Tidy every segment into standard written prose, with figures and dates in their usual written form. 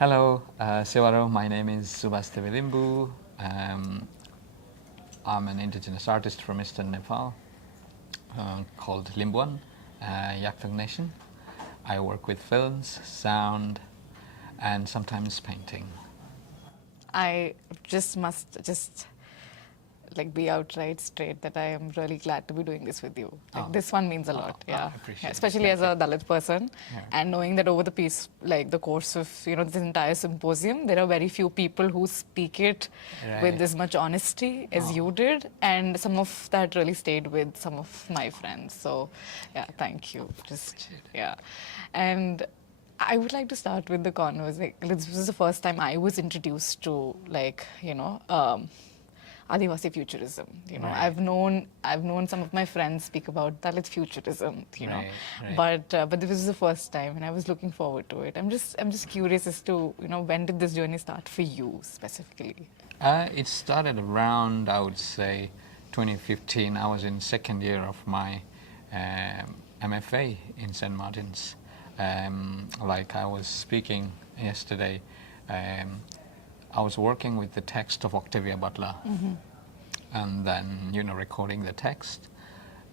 Hello, Sewaro. My name is Subash Thebe Limbu. I'm an indigenous artist from eastern Nepal called Limbuan, Yaktuk Nation. I work with films, sound, and sometimes painting. I just must be outright straight that I am really glad to be doing this with you. This one means a lot, I yeah. appreciate Yeah, it. especially Thank as a Dalit person, Yeah. and knowing that over the course of this entire symposium, there are very few people who speak it Right. with as much honesty as you did, and some of that really stayed with some of my friends. So, yeah, thank you. Yeah, and I would like to start with the conversation. This was the first time I was introduced to, Adivasi Futurism. Right. I've known some of my friends speak about Dalit Futurism. Right. But this was the first time, and I was looking forward to it. I'm just curious as to when did this journey start for you specifically? It started around, I would say, 2015. I was in second year of my MFA in St. Martin's. Like I was speaking yesterday, I was working with the text of Octavia Butler, and then recording the text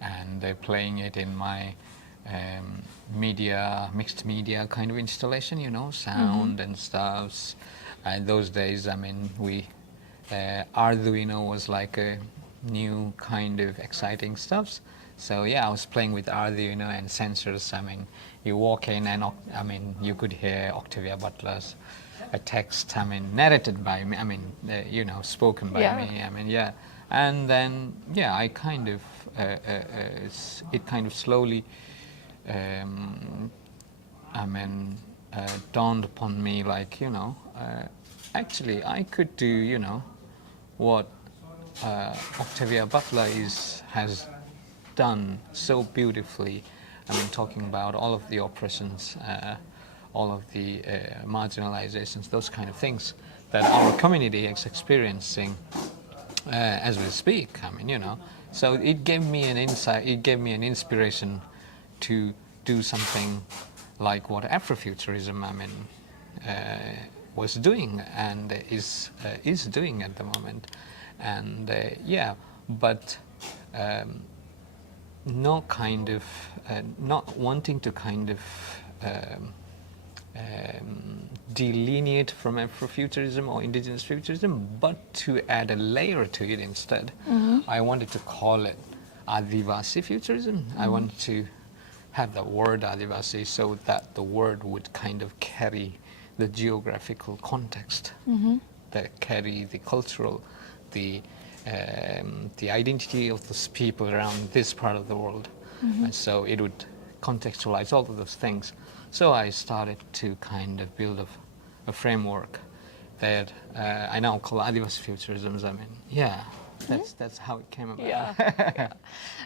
and playing it in my mixed media kind of installation, sound and stuffs. And those days, I mean, Arduino was like a new kind of exciting stuffs. So yeah, I was playing with Arduino and sensors. I mean, you walk in and you could hear Octavia Butler's a text. I mean, narrated by me. I mean, spoken by me. I mean, yeah. And then I kind of it kind of slowly, dawned upon me like actually I could do what Octavia Butler has done so beautifully. I mean, talking about all of the oppressions, all of the marginalizations, those kind of things that our community is experiencing as we speak. I mean, so it gave me an insight, it gave me an inspiration to do something like what Afrofuturism, was doing and is doing at the moment. And but no kind of not wanting to kind of delineate from Afrofuturism or indigenous futurism, but to add a layer to it instead. I wanted to call it Adivasi Futurism. I wanted to have the word Adivasi so that the word would kind of carry the geographical context, that carry the cultural, the identity of those people around this part of the world. And so it would contextualize all of those things. So I started to kind of build a framework that I now call Adivasi Futurism. I mean, that's how it came about. Yeah.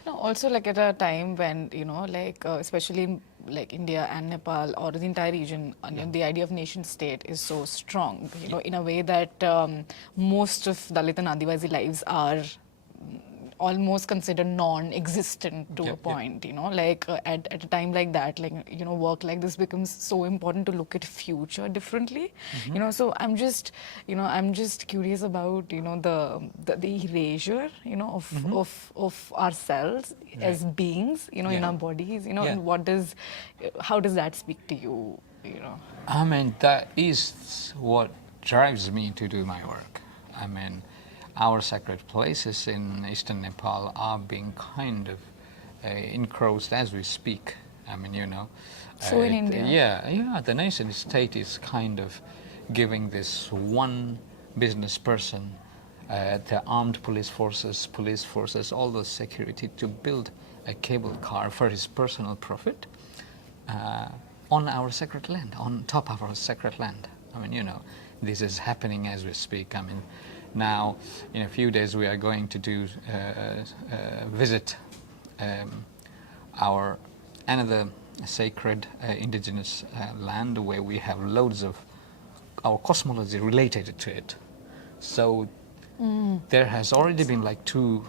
No, also like at a time when especially like India and Nepal or the entire region, the idea of nation state is so strong. In a way that most of Dalit and Adivasi lives are almost considered non-existent to a point, at a time like that, work like this becomes so important to look at future differently. So I'm just curious about the erasure of ourselves as beings in our bodies, and how does that speak to you? I mean, that is what drives me to do my work. I mean, our sacred places in eastern Nepal are being kind of encroached as we speak. I mean, So in India? The nation state is kind of giving this one business person, the armed police forces, all the security to build a cable car for his personal profit on our sacred land, on top of our sacred land. I mean, this is happening as we speak. I mean, now, in a few days, we are going to do visit our another sacred indigenous land where we have loads of our cosmology related to it. So there has already been like three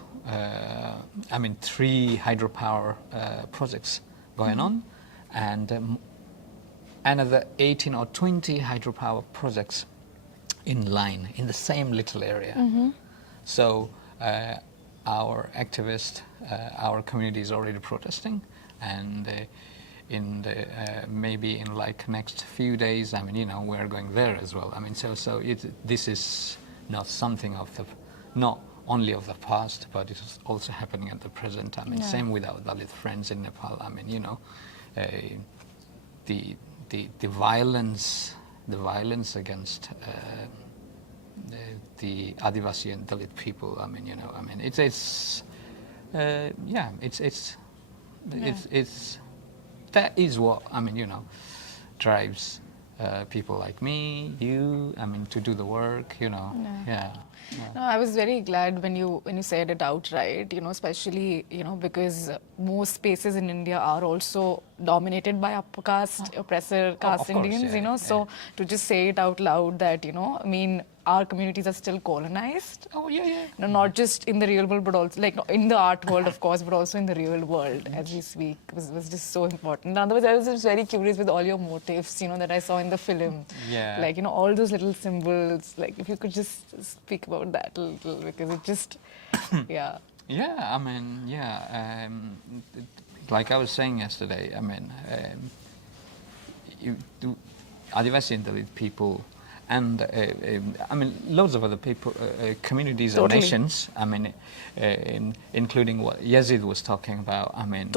hydropower projects going on, and another 18 or 20 hydropower projects in line in the same little area. So our activists, our community is already protesting, and maybe in like next few days, I mean, you know, we're going there as well. I mean, so this is not something of the, not only of the past, but it's also happening at the present. I mean, same with our Dalit friends in Nepal. I mean, you know, the violence against the Adivasi and Dalit people. I mean, you know, I mean, it's that is what, I mean, you know, drives people like me, you, I mean, to do the work, you know. No, I was very glad when you said it outright, you know, especially, you know, because most spaces in India are also dominated by upper caste, oppressor caste Indians, you know, so to just say it out loud that, you know, I mean, our communities are still colonized. You know, not just in the real world, but also, like, in the art world, of course, but also in the real world as we speak, was just so important. Otherwise, I was just very curious with all your motifs, you know, that I saw in the film. Like, you know, all those little symbols, like, if you could just speak about that a little, because it just, I mean, like I was saying yesterday, I mean, Adivasi and Dalit people, and I mean, loads of other people, communities and nations. I mean, including what Yazid was talking about. I mean,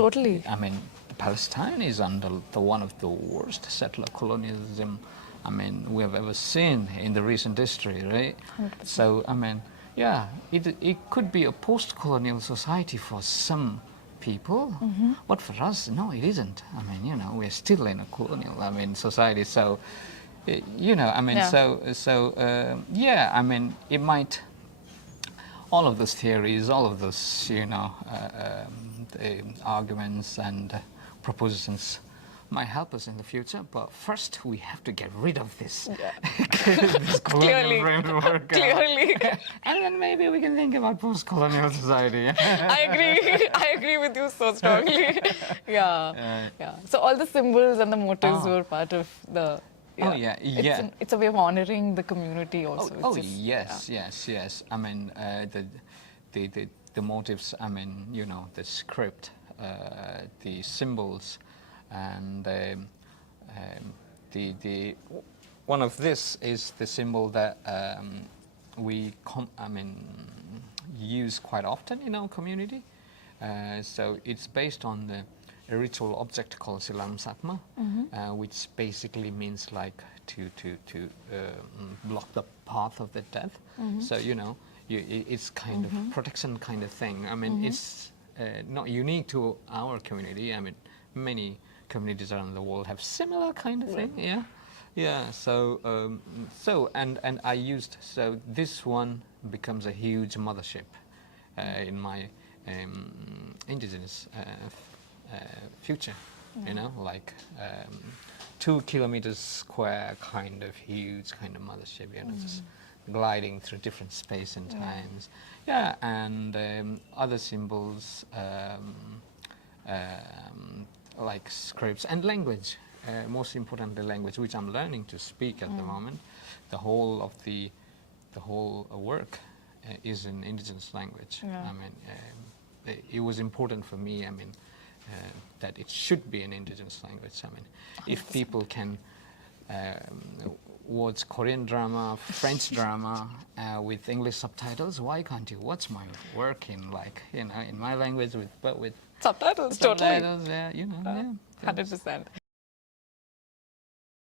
I mean, Palestine is under one of the worst settler colonialism, I mean, we have ever seen in the recent history, right? 100%. So, I mean, it could be a post-colonial society for some people, but for us, no, it isn't. I mean, you know, we're still in a colonial, I mean, society. So, you know, I mean, I mean, it might, all of those theories, all of those, you know, arguments and propositions might help us in the future, but first we have to get rid of this, this colonial framework. Clearly. And then maybe we can think about post-colonial society. I agree with you so strongly. So all the symbols and the motives were part of the... It's a way of honoring the community also. Yes. I mean, the motives, I mean, you know, the script, the symbols, and the one of this is the symbol that we use quite often in our community. So it's based on a ritual object called Silam Satma, which basically means like to block the path of the death. So, you know, it's kind of protection kind of thing. I mean, it's not unique to our community. I mean, many communities around the world have similar kind of thing. So and I used, so this one becomes a huge mothership in my indigenous future, you know, like 2 kilometers square kind of huge kind of mothership, you know, just gliding through different space and times. And other symbols like scripts and language, most importantly language, which I'm learning to speak at the moment. The whole of the whole work is in indigenous language. I mean, it was important for me, I mean, that it should be an indigenous language. I mean, 100%. If people can watch Korean drama, French drama with English subtitles, why can't you watch my work in, like, you know, in my language with subtitles? Totally. You know, 100%.